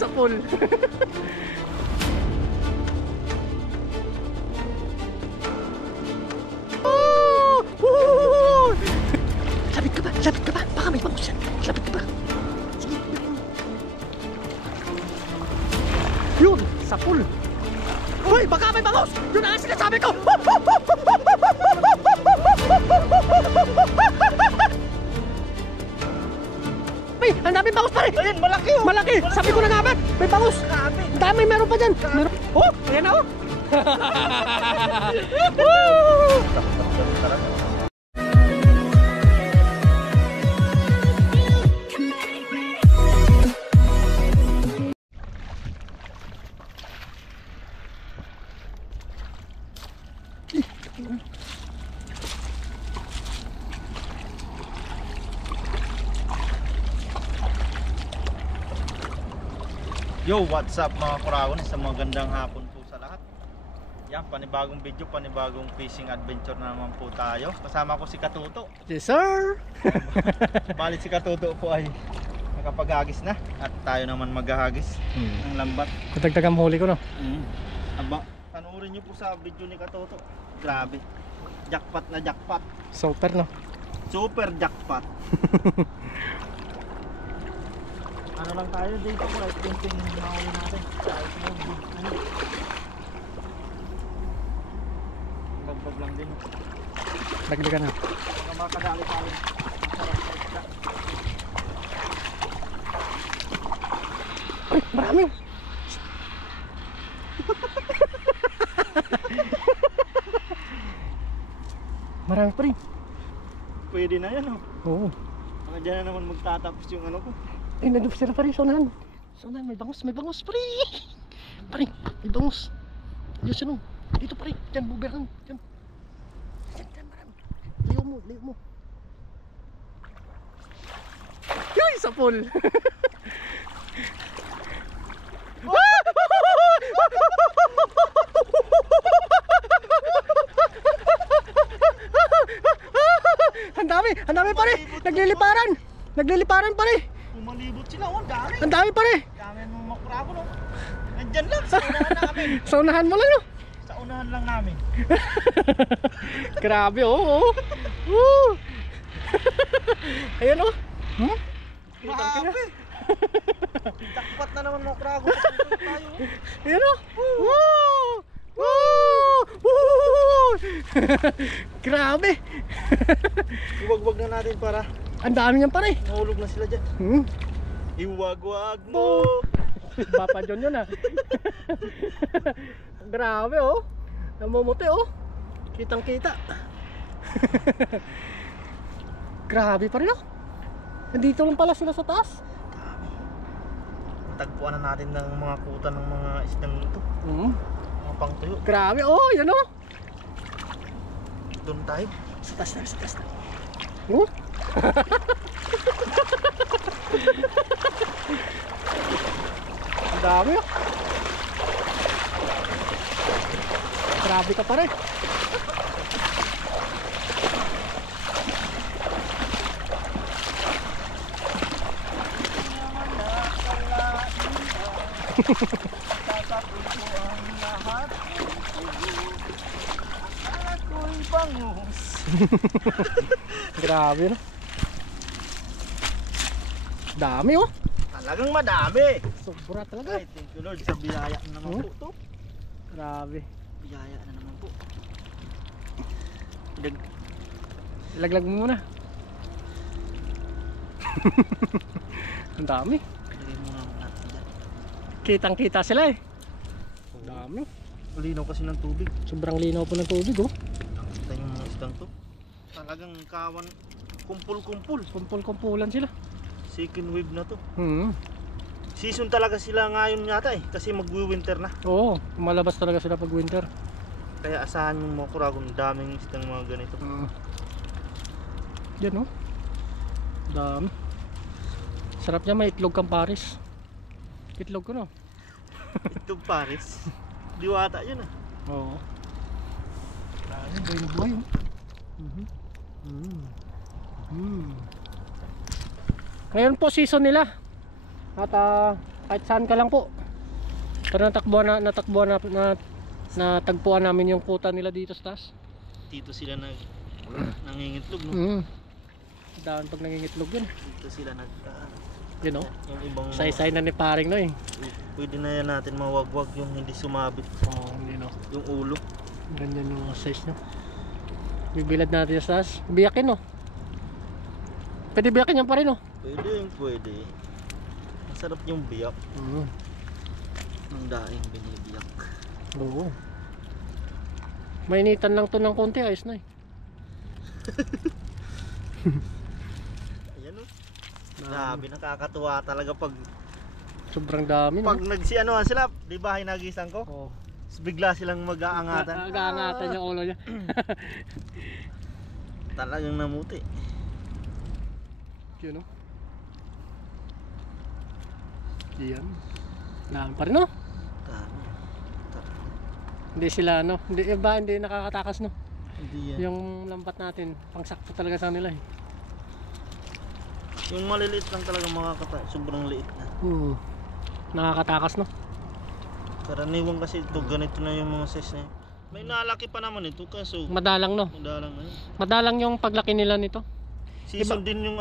sa pool. Lapit ka ba? Lapit ka ba? Baka may bangus yan. Lapit ka ba? Sige. Yun, sa pool. Uy, baka may bangus! Yun ang sinasabi ko! Ay, ang daming bangus pare! Ayun, malaki oh! Malaki! Sabi ko na nga ba? May bangus! Ang dami, meron pa dyan! Meron... Oh! Ayan na oh! Yo, what's up mga Kuragon? Isang magandang hapon po sa lahat. Yan, panibagong video, panibagong fishing adventure na naman po tayo. Kasama ko si Katuto. Yes sir! Balit si Katuto po ay nakapaghagis na. At tayo naman maghahagis ng lambat. Katagtagang huli ko no? Aba, panoorin nyo po sa video ni Katuto. Grabe, jackpot na jackpot. Super no? Super jackpot. Ano lang tayo dito po, ay pinting mahuli natin. Bagpag lang din. Dagdagan na. Baka makadali tayo. Ay, marami. Marami pa rin. Pwede na yan oh. Oo. Baka dyan na naman magtatapos yung ano ko. Ay, nandun sila pa rin. Saunahan. Saunahan, may bangus pa rin. Pa rin, may bangus. Diyos yun oh. Dito pa rin. Diyan, buberhan. Diyan. Diyan, marami. Liyo mo. Yoy, sa pool. Ang dami pare. Nagliliparan pare. Umalibot sila oh, dami. Ang dami pare. Dami ng makurako no. Nandyan lang, sa unahan namin. Sa unahan mo lang no. Sa unahan lang namin. Grabe oh. Woo. Ayan oh. Grabe. Jackpot na naman makurako. Ayan oh. Woo. Woo. Grabe. Iwagwag na natin para ang dami niyan pare. nahulog na sila dyan. Iwagwag mo. Papa John yun ah. Grabe oh. Namumuti oh. Kitang kita. Grabe pa rin oh. Nandito lang pala sila sa taas. Tagpuan na natin ng mga kuta ng mga isdang ito. Mga pangtuyo. Grabe oh. Yan oh. Doon tayo. Sa taas na. Ang dami oh. Grabe ka pare. Grabe no. Dami oh. Talagang madami. Sobra talaga. Ay, thank you Lord sa biyaya na naman po to. Grabe. Biyaya na naman po. Ilaglag mo muna. Ang dami. Lagay muna natin dyan. Kitang kita sila eh. Ang dami. Linaw kasi ng tubig. Sobrang linaw po ng tubig oh. Nakita yung mga isdang to. Talagang kawan. Kumpul-kumpul. Kumpul-kumpulan sila. Second wave na to. Season talaga sila ngayon yata eh. Kasi mag-winter na. Oo, malabas talaga sila pag winter. Kaya asahan yung mga Kuragon, daming isdang mga ganito. Yan oh. Dami. Sarap niya, may itlog kang Paris. Itlog ko no. Itlog Paris. Diwata yun ah. Oo. Dami, buhay oh. Ngayon po season nila. At kahit saan ka lang po. Pero natagpuan namin yung kuta nila dito sa taas. Dito sila nangingitlog, no? Daan pag nangingitlog yun. Dito sila You know, yung ibang say na ni paring no eh. pwede na yan natin mawagwag yung hindi sumabit You know, yung ulo. ganyan yung size nyo. Bibilad natin sa taas. Biyakin no. Pwede biyakin yan pa rin no. Pwede. Masarap yung biyak. Ang daing binibiyak. Oo. Mainitan lang to ng konti, ayos na eh. Ayan o. Grabe, nakakatuwa talaga pag sobrang dami no. pag nagsianuhan sila, di ba hinagisan ko? Oo. Bigla silang mag-aangatan. Mag-aangatan yung ulo niya. Talagang namuti. Yun no. Yan. Dami pa rin no. Dami. Hindi sila no. Hindi nakakatakas no. Hindi yan. Yung lambat natin, pangsakto talaga sa nila eh. Yung maliliit lang talaga sobrang liit na. Nakakatakas no. Karaniwan kasi ito, ganito na yung mga size na yun. May nalaki pa naman ito kaso Madalang no. madalang na yun. Madalang yung paglaki nila nito. Season din yung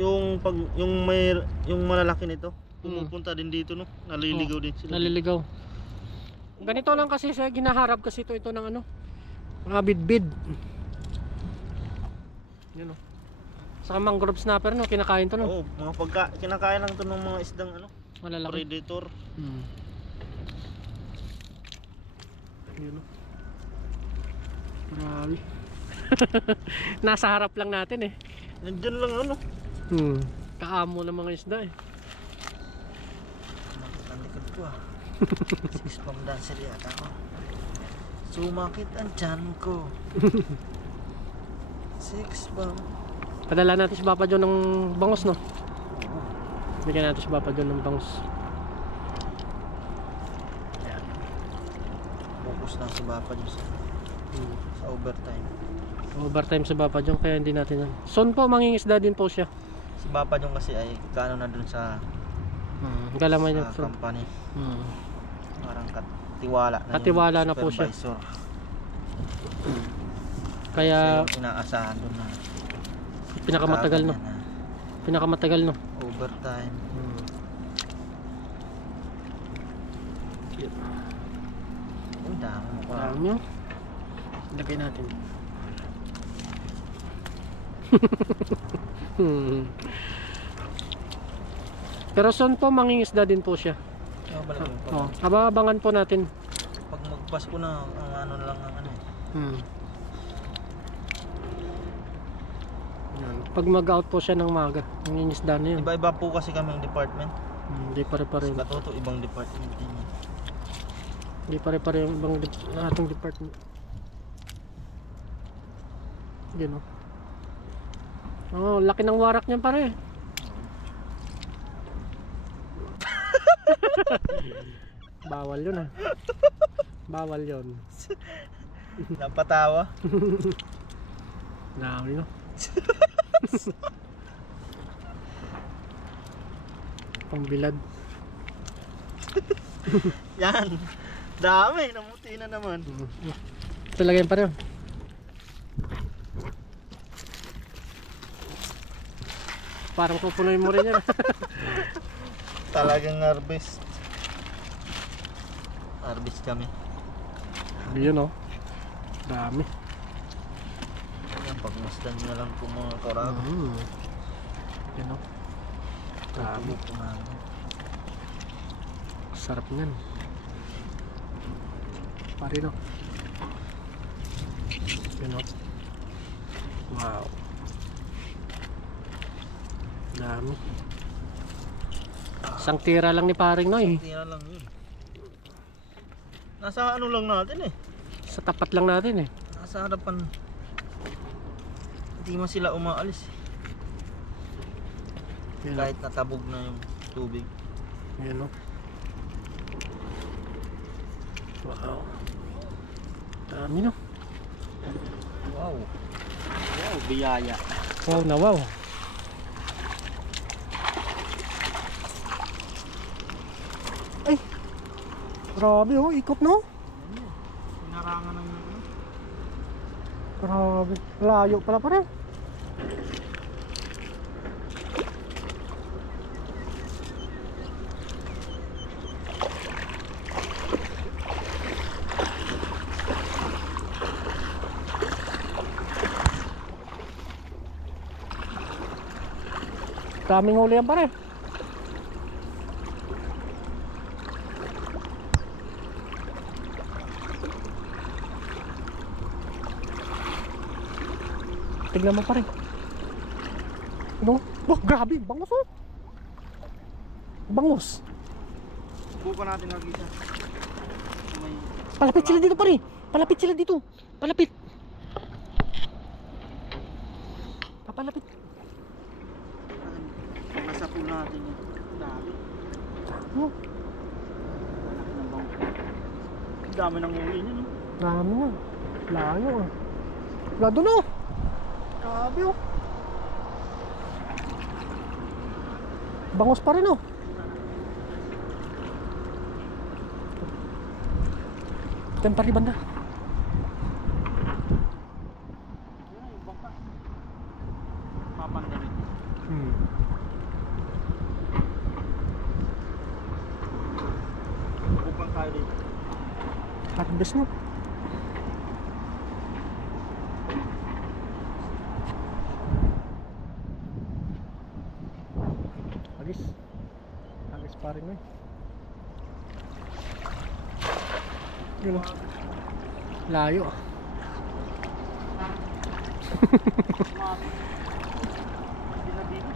yung malalaki nito. Pumupunta din dito no. Naliligaw din sila. Naliligaw. Ganito lang kasi siya ginaharap kasi ito ng mga bidbid. Yun oh. Saka mangrove snapper no, kinakain to no. Oo, kinakain lang to ng mga isdang Malalaki. predator. Yun oh. Grabe. Nasa harap lang natin eh. Nandiyan lang Kaamo ng mga isda eh. Ang likod ko Spam dancer yata ako. Sumakit ang tiyan ko. Six bomb. Padala natin si Papa John ng bangos no. Bigyan natin si Papa John ng bangos. Ayan. Focus lang si Papa John sa overtime. Overtime sa Papa John kaya hindi natin yan. Son po mangingisda din po siya. Si Papa John kasi ay kano na dun sa galamay niya sa company. Parang katiwala na po siya. Kaya yung inaasahan dun na pinakamatagal no. Overtime. Ang dami yun. Lagay natin. Pero son po mangingisda din po siya. Abangan po natin. Pag magpasko na ang lang ang Yan. Pag mag-out po siya ng maga, mangingisda na yun. Iba-iba po kasi kaming department. Hindi pare-pare. Si Katoto ibang department din. Hindi pare-pare yung ibang ating department. Yan o. Laki ng warak niyan pare. Bawal yun Bawal yun. Napatawa. Dami no. Pangbilad. Yan. Dami. Namuti na naman. Ito lagyan pa rin. Parang pupunoy mo rin yan. Talagang harvest. Harvest kami. Yun o. Dami. Pagmasdan nyo lang po mga korab. Yun o. Dami. Sarap nyan. Pari no. Yun o. Wow. Dami. Isang tira lang ni paring no eh. Tira lang yun. Nasa lang natin eh. Sa tapat lang natin eh. Nasa harapan. Hindi man sila umaalis eh. Kahit natabog na yung tubig. Yan o. Wow. Dami no. Wow. Wow, biyaya. Wow na wow. Grabe oh, ikot no? Inarangan ng ano. Grabe, layo pala pare. Daming huli yan pare. Tignan mo pare. Ano? Oh, grabe, bangus oh. Bangus. Subukan natin mag-isa. May Palapit sila dito pare. Palapit sila dito. Palapit. Papalapit. nasa pool natin yun. Dami. Oh, Malaki ng bangko. Dami ng huli niya, no? dami na. Layo ah. Wala doon oh. Grabe oh. Bangus pa rin oh. Tempar di banda. Yan yung bangka. Papandawin. Bukang tayo dito. Harvest mo. Agis. Agis pa rin eh. Yun oh. Layo ah. Hindi na dito.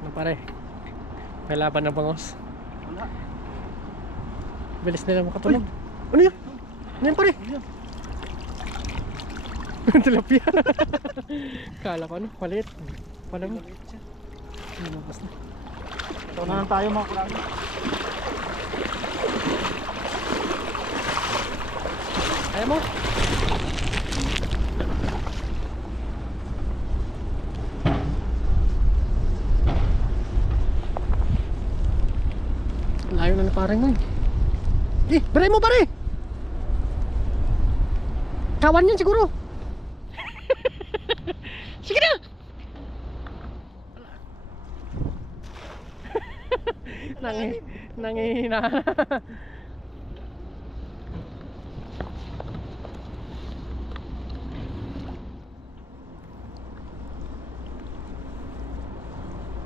Ano pare? May laban ng bangos. Wala. Bilis nila makatulog. Ano yun? Ano yan pare? Ano yan? Tilapia. Kala ko ano, maliit. Pala mo. Maliit siya. Lumabas na. Ito na lang tayo mga kurang. Ayaw mo? Layo na parang nun. Beray mo pare! Kawan yan siguro. Sige na! Nangihina.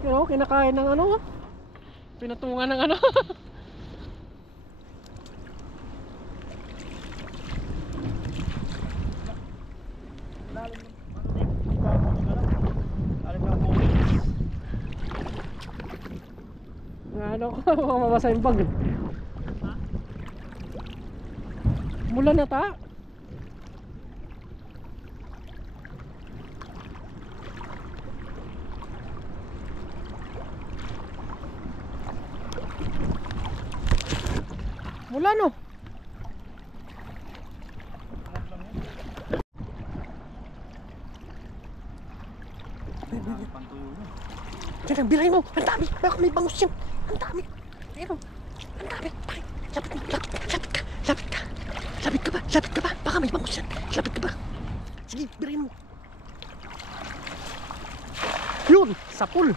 Yo, kinakain ng ano? Pinatungan ng ano? Ano ko, mamabasa yung bag. Mula na ta. Mula no. Pantuyo na. Yan ang bilay mo. Ang dami. Baka may bangus yan. Ang dami. Ayun. Ang dami. Bakit? Lapit ka. Lapit ka. Lapit ka ba? Lapit ka ba? Baka may bangus yan. Lapit ka ba? Sige, bilay mo. Yun. Sa pool.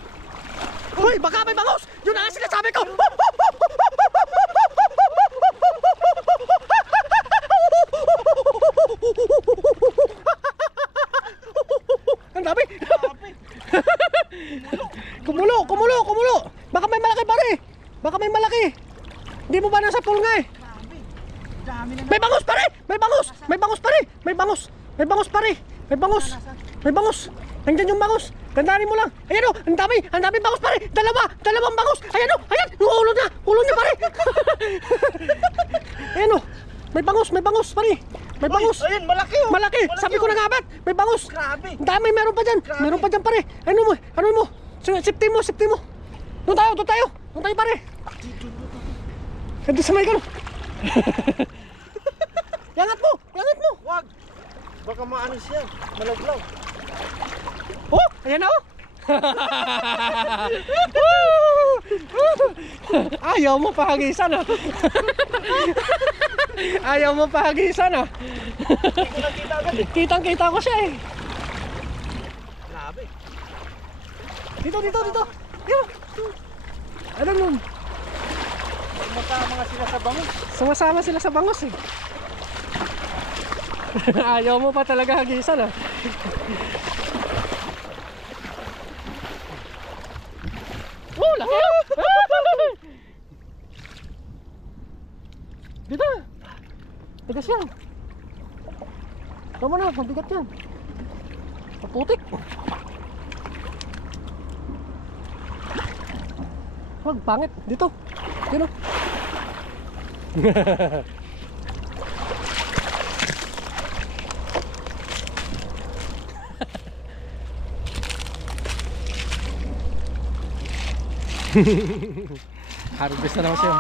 Uy, baka may bangus. Yun ang sinasabi ko. Ang dami. Kumulo. Baka may malaki pare. Baka may malaki. Hindi mo ba nasa pool nga eh? Dami na. May bangus pare. May bangus pare. May bangus pare. May bangus. Nandiyan yung bangus. Tandaanin mo lang. Ayan o, ang dami bangus pare. Dalawang bangus. Ayan o, ayan. Yung ulo niya pare. Ayan o. May bangus pare. May bangus. Ayun, malaki oh. Malaki. Sabi ko na nga ba't? May bangus. Grabe. Ang dami, meron pa dyan. Grabe. Meron pa dyan pare. Ano mo? Sipti mo. Doon tayo pare. Ganda sa may gano. Yangat mo. Wag. Baka maanis yan. Malaglaw. Oh, ayan na oh. Ayaw mo pahagisan ah. Ayaw mo pahagisan ah. Hindi ko nakita agad eh. Kitang kita ko siya eh. Grabe. Dito. Yan. Ano nun? Magkama nga sila sa bangus. Sumasama sila sa bangos eh. Ayaw mo pa talaga hagisan ah. Oh, laki! Dito! Tigas yan! Tama na, mabigat yan. Kaputik! Wag, pangit! Dito! Dito! Harvest na naman siya.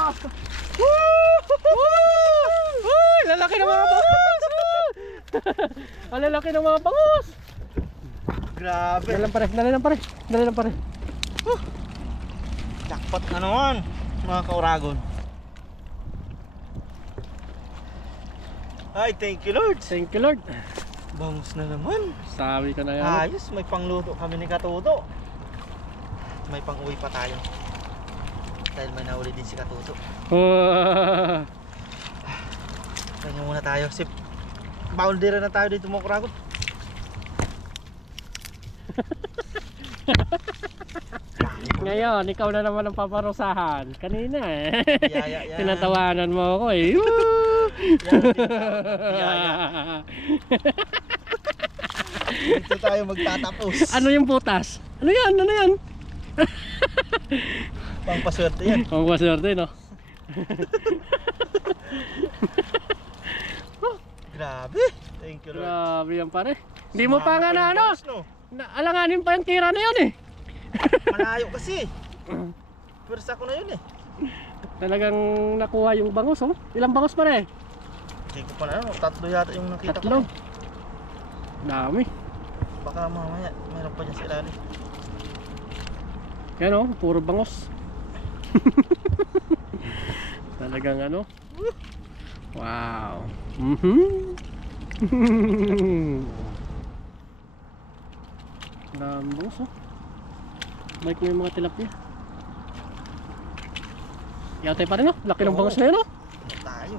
Lalaki ng mga bangus! Ang lalaki ng mga bangus! Grabe. Dali lang pare. Jackpot na naman, mga kauragon. Ay, thank you Lord. Thank you Lord. Bangus na naman. Sabi ko na yan. Ayos, may pangluto kami ni Katuto. May pang-uwi pa tayo. Dahil may nahuli din si Katuto. Kanya muna tayo. Sip, boundary na tayo dito mga kauragon. Ngayon, ikaw na naman ang paparusahan. Kanina eh. Yaya. Tinatawanan mo ako eh. Yaya. Dito tayo magtatapos. Ano yung butas? Ano yan? Pangpaswerte yan. Ang maswerte no? Grabe. Thank you Lord. Grabe yan pare. Hindi mo pa nga na ano? Bangus, no? Alanganin pa yung tira na yun eh. Malayo kasi. Pwersa ko na yun eh. Talagang nakuha yung bangus oh. Ilang bangus pare? Hindi ko pa na ano. Tatlo yata yung nakita Tatlo. ko. Dami. Baka mamaya meron pa dyan sa ilalim. Yan oh, puro bangus. Talagang ano? Wow. Dami bangus oh. Balik mo yung mga tilapia. Yatay pa rin oh. Laki ng Oo. bangus na yun oh. Tayo.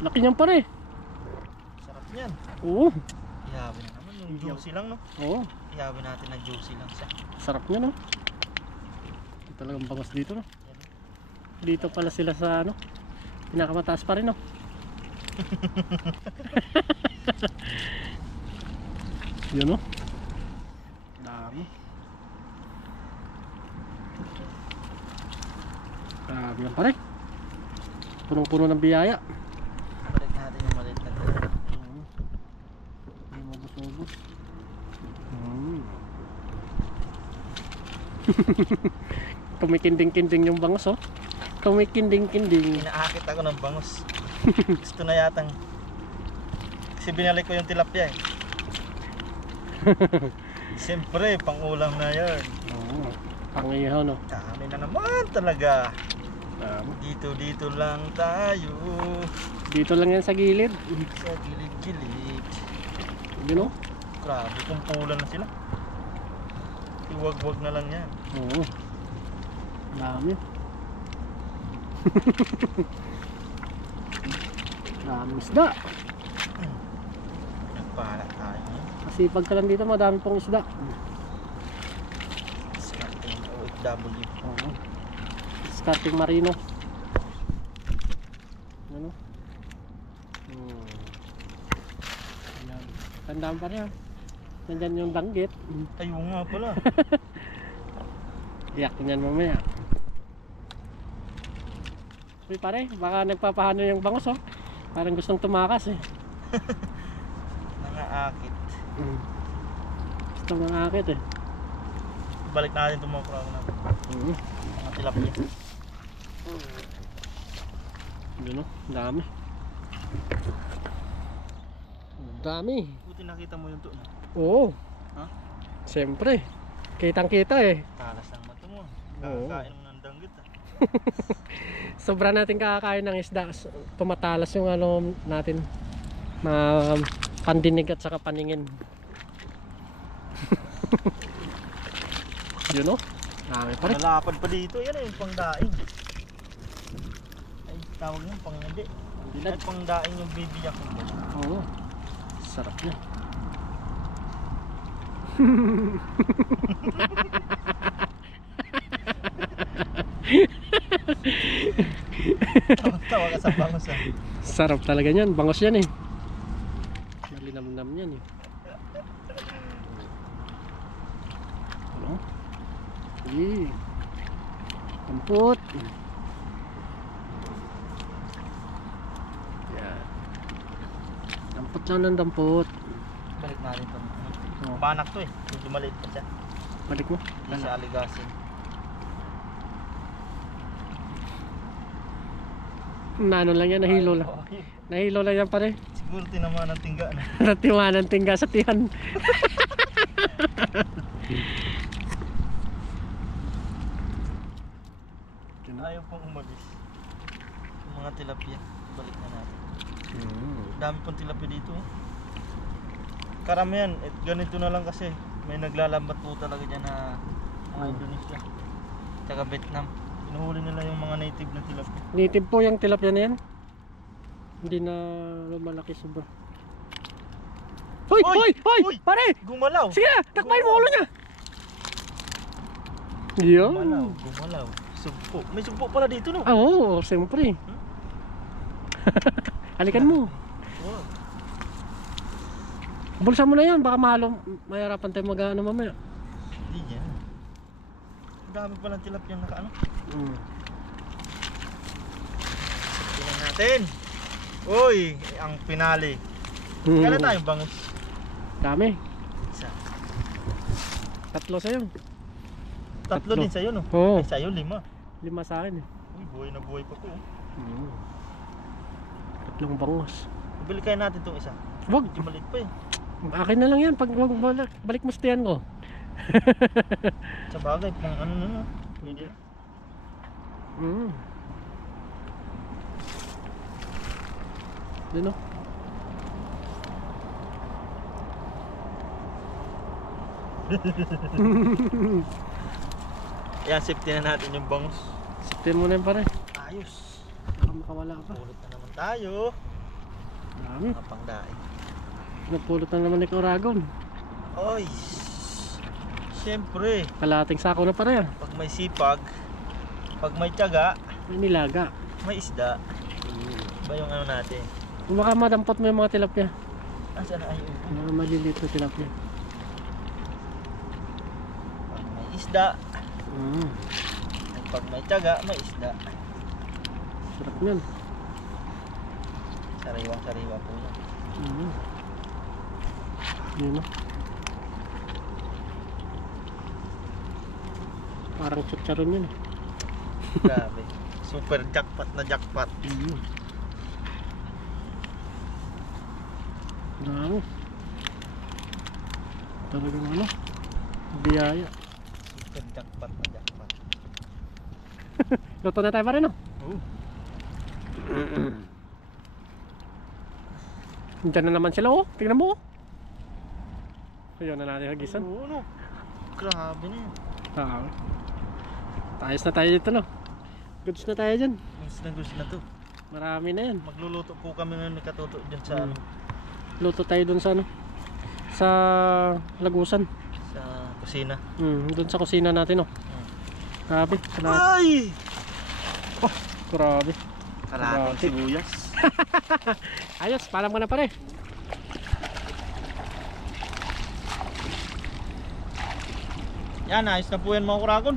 Laki niyan pare. Sarap niyan. Oo. Ihabi na naman. Yung juicy lang no. Oo. Ihabi natin na juicy lang siya. Sarap niya no. Talagang bangus dito no. Dito pala sila sa ano. Pinakamataas pa rin no. Yun no. Dami. Dami yan pare. Punong-puno ng biyaya. Balik natin yung maliit na ito. Ay, mabos-mabos. Kumikinding-kinding yung bangus oh. Kumikinding-kinding. Inaakit ako ng bangus. Gusto na yatang. Kasi binalik ko yung tilapia eh. Siyempre, pang-ulam na yun. Oo. Pangihaw no. Dami na naman talaga. Dami. Dito lang tayo. Dito lang yan sa gilid. Sa gilid-gilid. Yun oh. Grabe, kumpulan na sila. Iwag-wag na lang yan. Oo. Dami. Dami isda. Nagpala tayo ngayon. Kasi pagka lang dito madami pong isda. Smarting OFW. Oo. Starting marino. Ano? Ayan. Tandaan pa rin. Nandyan yung danggit. Ayaw nga pala. Iyak niyan mamaya. Uy pare, baka nagpapahano yung bangus oh. Parang gustong tumakas eh. Nangaakit. Gustong mangakit eh. Balik natin itong mga kraw natin. Mga tilapia. Yun oh, dami. Dami. Buti nakita mo yung to. Oo. Ha? Siyempre. Kitang kita eh. Talas ng mata mo. Oo. Kakain mo ng danggit ah. Sobra natin kakakain ng isda. Tumatalas yung ano natin. Pandinig at saka paningin. Yun o. Dami pa rin. Malapad pa dito. Yan yung pangdaing. Ay, tawag nyo pang hindi. Ay, pangdaing yung bibiyak mo. Oo. Sarap niya. Tawa ka sa bangos ah. Sarap talaga niyan. Bangos yan eh. Malinamnam yan eh. Ano? Eh. Tampot. Yan. Dampot lang ng dampot. Balik natin ito. Oo. Banak to eh. Medyo maliit pa siya. Balik mo. Hindi siya aligasin. Naano lang yan. Nahilo lang. Ay, Nahilo lang yan pare. siguro tinamaan ng tingga na. Natiwanan tingga sa tiyan. Ayaw pong umalis. Yung mga tilapia. Balik na natin. Dami pong tilapia dito. Oh. Karamihan, ganito na lang kasi. May naglalambat po talaga dyan na mga Indonesia. Tsaka Vietnam. Inuhuli nila yung mga native na tilapia. Native po yung tilapia na yan. Hindi na lumalaki sobra. Hoy! Hoy! Hoy! Hoy! Hoy! Pare! Gumalaw! Sige na! Takpain mo ulo niya! Gumalaw, Yun! gumalaw. Sugpo. May sugpo pala dito no? Ah, oo, siyempre. Halikan mo. Oh. Bulsa mo na yan, baka mahirapan tayo mag-ano mamaya. Hindi yan. Ang dami palang tilapia nakaano. Tingnan natin. Uy, ang pinali. Kailan tayong bangus? Dami. Isa. Tatlo sa'yo. Tatlo din sa'yo no? Oo. Ay sa'yo 5. 5 sa akin eh. Uy, buhay na buhay pa po. Tatlong bangos. Bili kayo natin itong isa. Wag. Medyo maliit pa eh. Akin na lang yan. Pag balik mo sa tiyan ko. Sa bagay, pang ano na no? Pwede na. Yun o. Ayan, safety na natin yung bangus. Sipin mo na yun pare. Ayos. Baka makawala pa. Pulot na naman tayo. Dami. Mga pangdaing. Napulot na naman ni Coragon. Oy. Siyempre, Kalating sako na pare ah. pag may sipag, pag may tiyaga, May nilaga. may isda. Ba yung ano natin? Kung baka madampot mo yung mga tilapia. Asa na ay Mga maliliit na tilapia. pag may isda, at pag may tiyaga, may isda. Sarap yan. Sariwang-sariwa po yan. Yun o. Parang chicharon yun eh. Grabe. Super jackpot na jackpot. Dami. Talagang ano, biyaya. Super jackpot na jackpot. Luto na tayo pa rin oh. Diyan na naman sila oh. Tingnan mo oh. Ayun na natin hagisan. Oo no. Grabe na yan. Ayos na tayo dito no. Goods na tayo dyan. Gusto na to. Marami na yan. Magluluto po kami ngayon ni Katuto dyan sa ano, Luto tayo dun sa ano, sa Lagusan. sa kusina. Dun sa kusina natin oh. Grabe. Salamat. Ay! Grabe. Kalaking sibuyas. Ayos, paalam ka na pare. Yan, ayos na po yan mga kuragon.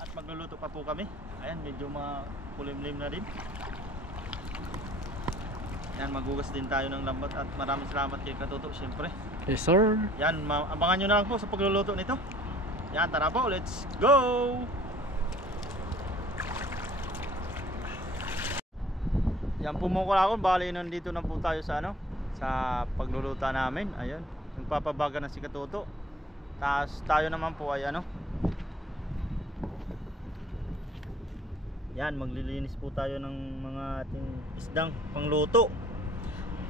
At magluluto pa po kami. Ayan, medyo makulimlim na rin. Yan, magugas din tayo ng lambat. At maraming salamat kay Katuto, syempre. Yes sir. Yan, abangan nyo na lang po sa pagluluto nito. Yan, tara po, let's go! Yan po mga kuragon, bali nandito na po tayo sa ano, sa pagluluto namin. Ayun, nagpapabaga na si Katuto. Tapos tayo naman po ay ano, yan, maglilinis po tayo ng mga ating isdang pangluto.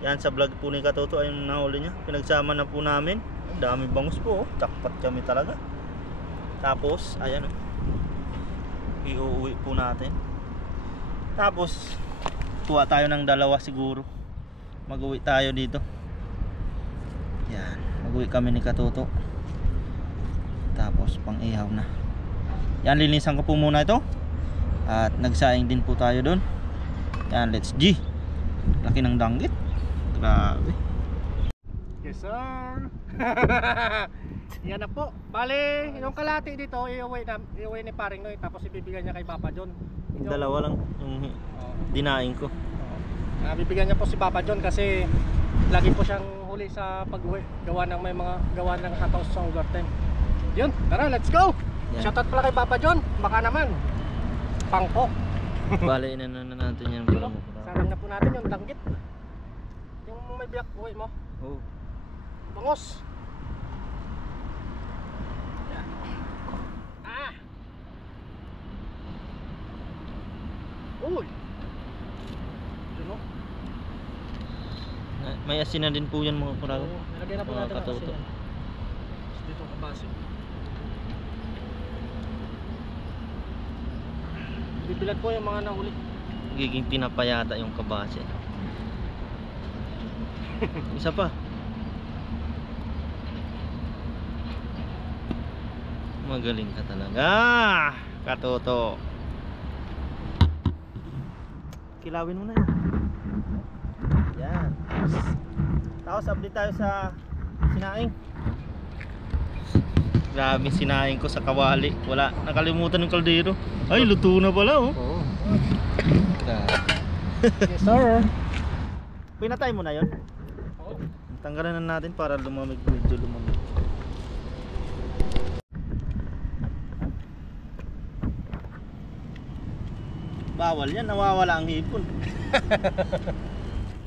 Yan, sa vlog po ni Katoto ay nahuli niya, pinagsama na po namin. Ang dami bangus po, oh. Jackpot kami talaga. Tapos ayan, oh, iuwi po natin. Tapos kuha tayo ng dalawa siguro, mag-uwi tayo dito. Yan, mag-uwi kami ni Katoto. Tapos pang ihaw na. Yan, linisan ko po muna ito. At nagsaing din po tayo doon. Yan, let's G. Laki ng danggit. Grabe. Yes sir. Yan na po. Bale, yung kalati dito iuwi ni Paring Noy, tapos ibibigay niya kay Papa John. Yung dalawa lang yung dinaing ko. Bibigyan niya po si Papa John kasi lagi po siyang huli sa pag-uwi. Gawa ng hataw sa overtime. Yun, tara, let's go. Yan. Shoutout pala kay Papa John. Baka naman pangko. Bale, inano na natin yan. Sarang na po natin yung danggit. Yung may biyak uwi mo. Oh. Bangos. Yan. Ah. Uy. Yun o. May asin na din po yan mga kurago. Oo, nilagay na po Mga natin ang Katoto. asin. Dito kabase. Bibilad po yung mga nahuli. Giging pinapayata yung kabase. Isa pa. Magaling ka talaga, Katoto. Kilawin mo na yun. Yan. Tapos update tayo sa sinaing. Grabe, sinaing ko sa kawali. Wala, nakalimutan ng kaldero. Ay, luto na pala, oh. Oo. Yes sir. Pinatay mo na yun. Oo. Tanggalan na natin para lumamig, medyo lumamig. Bawal yan, nawawala ang hipon.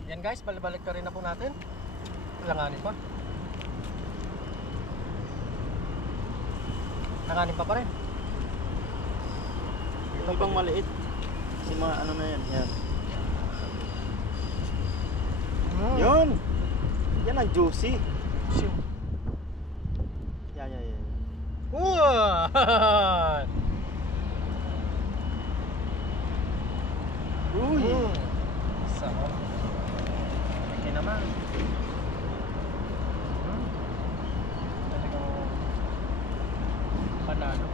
Yan guys, balik ka rin na po natin. Langanin pa. Langanin pa rin. Yung ibang maliit. Kasi mga ano na yan. Yan. Yun! Yan ang juicy. Yan. Wow! Uy! Sarap. Okay naman. Talagang panalo.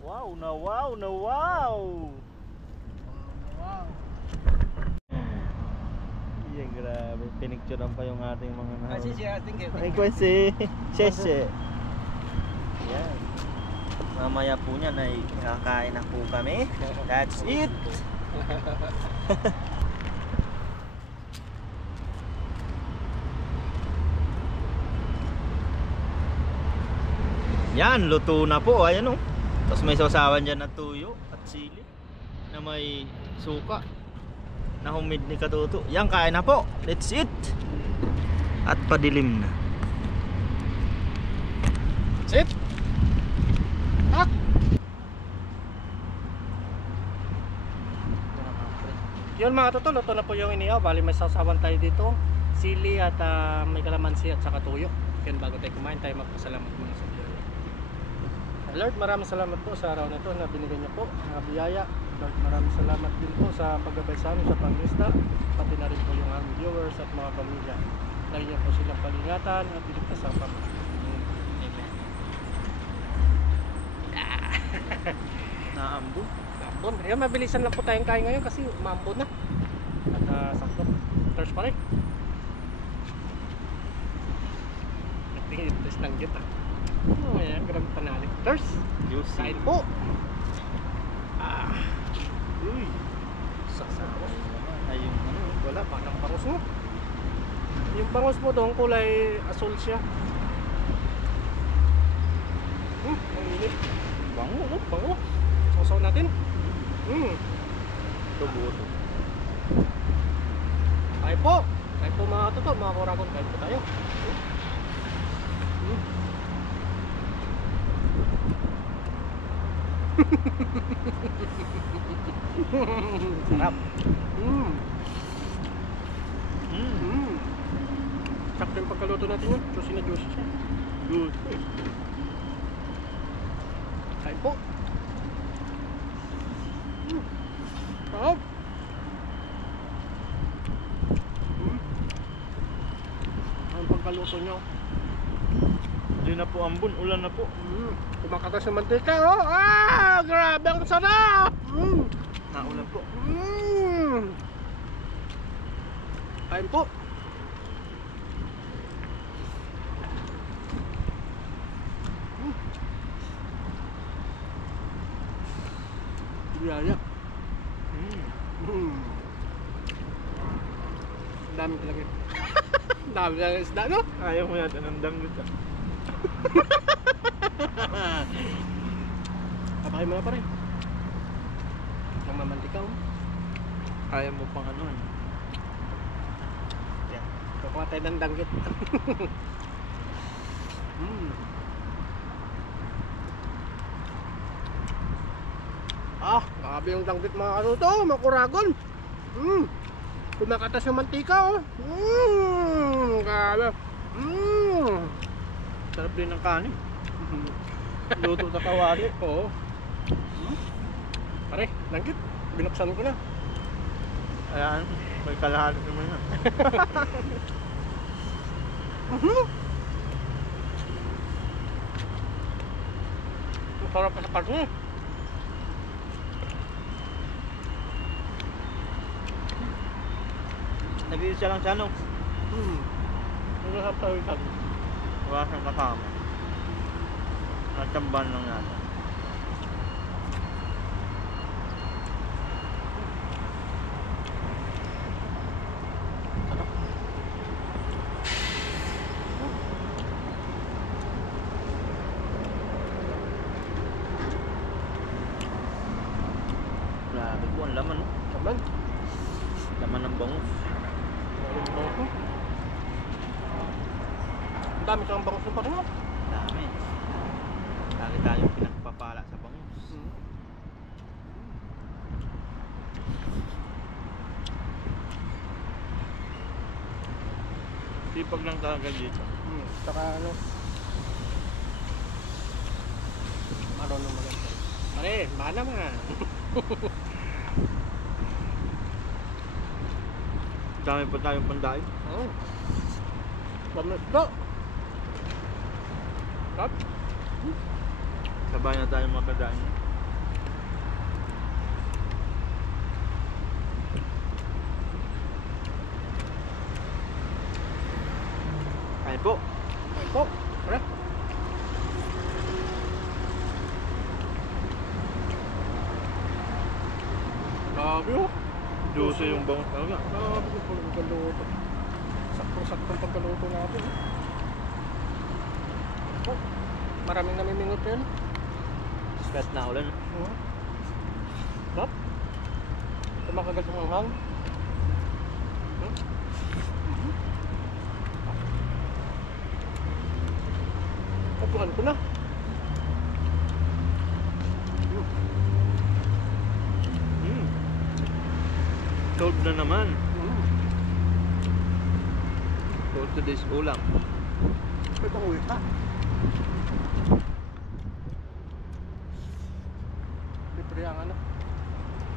Wow na wow na wow! Wow. Yan, grabe. Pinicturean pa yung ating mga nahuli. thank you. Ay, Quincy. Sheshe. Yan. Mamaya po niyan ay kakain na po kami. That's it. Yan, luto na po. Ayan, oh. Tapos may sausawan dyan na tuyo at sili na may suka na homemade ni Katoto. Yan, kain na po. Let's eat. At padilim na. Sit. Hak. Yun mga totoo, luto na po yung inihaw. Bali may sausawan tayo dito. Sili at may kalamansi at saka tuyo. Yan, bago tayo kumain tayo magpasalamat muna sa biyaya. Lord, maraming salamat po sa araw na ito na binigay niyo po ng biyaya. Lord, maraming salamat din po sa paggabay sa amin sa pangisda, pati na rin po yung aming viewers at mga pamilya. Lagi niyo po silang palingatan at iligtas ang pamilya. Amen. Naambo. Ambon. Ayan, mabilisan lang po tayong kain ngayon kasi maambon na. At sakto. Thirst pa rin. Nagtingin ito ng gita. Oh, ayan, grabe panalik. Thirst. Juicy. Kain po. Uy. Sasawa. Ay, yung ano. Wala pa ng bangus mo. Yung bangus mo doon kulay asul siya. Ang init. Bango, no? Bango. Sausaw natin. Ito buo to. Kain po. Kain po mga totoo, mga kuragon. Kain po tayo. Sarap. Sakto yung pagkaluto natin yun. Juicy na juicy siya. Good. Kain po. Sarap. Ang pagkaluto nyo. Hindi na po ambon, ulan na po. Kumakatas ng mantika, oh! Ah! Grabe, ang sarap! Naulan po. Kain po. Biyaya. Ang dami talaga. Ang dami talaga isda, no? Ayaw mo yata ng danggot ah. Kapakain mo na pa rin. Nang mamantika, oh. Ayaw mo pang ano. Yan. Kukuha tayo ng danggit. Ah, grabe yung danggit mga karuto, mga kuragon. Kumakatas yung mantika, oh. Grabe. Sarap din ng kanin. Luto sa kawali. Oo. Pare, danggit. Binuksan ko na. Ayan, may kalahati naman na. Masarap pa sa karne. Nag-iisa lang siya no. Masarap sa witan. Wala siyang kasama. Natsamban lang yata. Grabe po ang laman no. Saman. Laman ng bangus. Ang dami kang bangus ng paringo. Dami. Lagi tayong pinagpapala sa bangus. Sipag lang talaga dito. Saka ano, marunong maganda. Pare, mana man. Dami pa tayong pandaig. Oh. Bamas ko. Kap. Sabay na tayong makadain. Kain po. Ay po. Pare. Grabe, oh. Juicy yung bangus talaga. Grabe yung pagkaluto. Saktong-saktong pagkaluto natin. Oh. Maraming namimingot yun. Kahit na ulan. Stop. Kumakagat yung hanghang. Kapuhan ko na. Cold na naman. Cold today's ulam. May panguwi ka. Libre ang ano.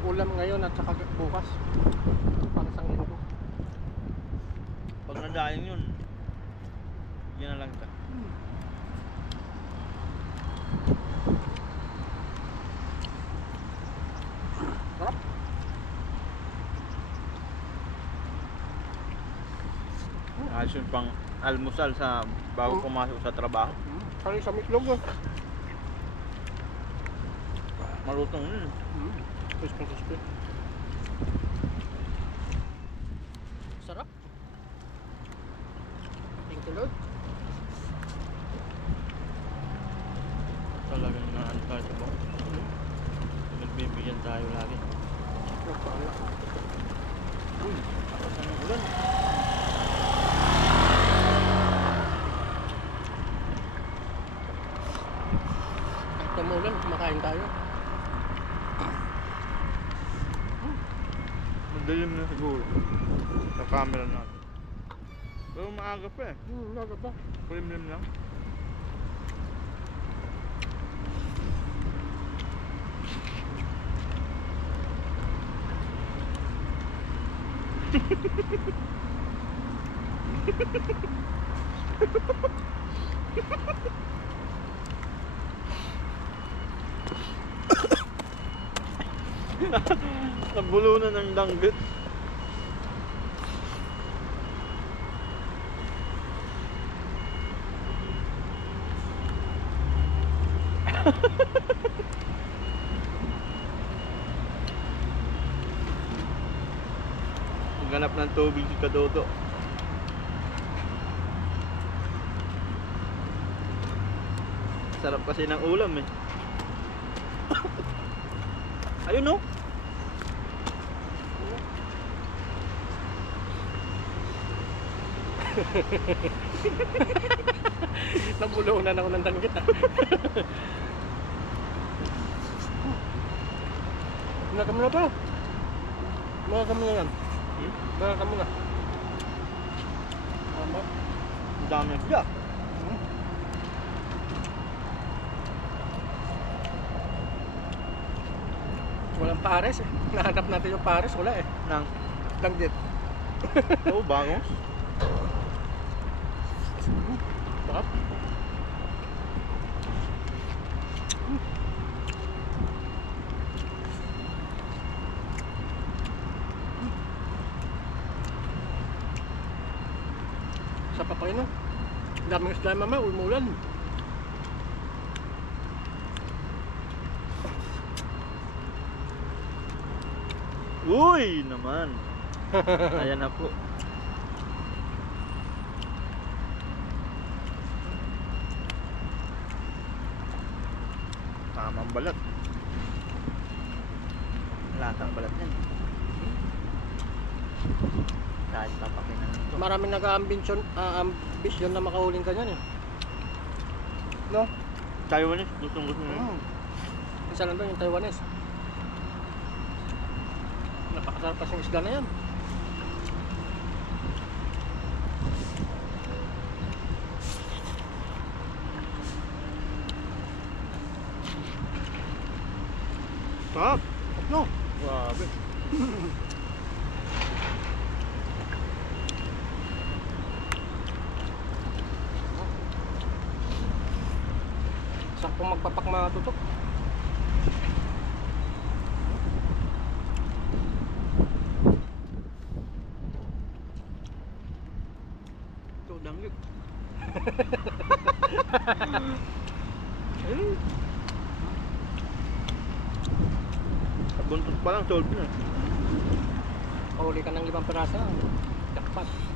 Ulam ngayon at saka bukas. Pang isang linggo. Pag nadaing yun, yan na lang ito. Sarap. Ayos yun pang almusal sa bago pumasok sa trabaho. Kali sa mitlog. Marutong yun. Crispy. Sarap. Thank you, Lord. Talagang naano tayo sa bago. Nagbibigyan tayo lagi. Nagpala. umulan, kumakain tayo. Madilim na siguro sa camera natin. Pero maaga pa eh. Laga pa. Kulimlim lang. Nabulunan ng danggit. Ganap ng tubig si Kadodo. Sarap kasi ng ulam eh. Ayun no? Nabulunan ako ng danggit ah. Naka mo na ba? Naka mo na yan. Naka mo na. Tama. Ang dami siya. Walang pares eh. Nahanap natin yung pares, wala eh. Nang Danggit. oh, bangos. Sarap. Sa pa rin no? Daming isla mama, umulan. Uy naman. Ayan na po. Tamang balat. Latang balat yan. Kahit papakinan ito. Maraming nag-ambisyon ambisyon na makahuling ka niyan eh. No? Taiwanese, gustong gusto nyo. Isa lang doon yung Taiwanese. Napakasarap kasi yung isda na yan. Sarap. No? Grabe. Sarap pong magpapak mga tutok. Ito, danggit. Sa buntot pa lang, solve na. Pahuli ka ng 5 piraso. Jackpot.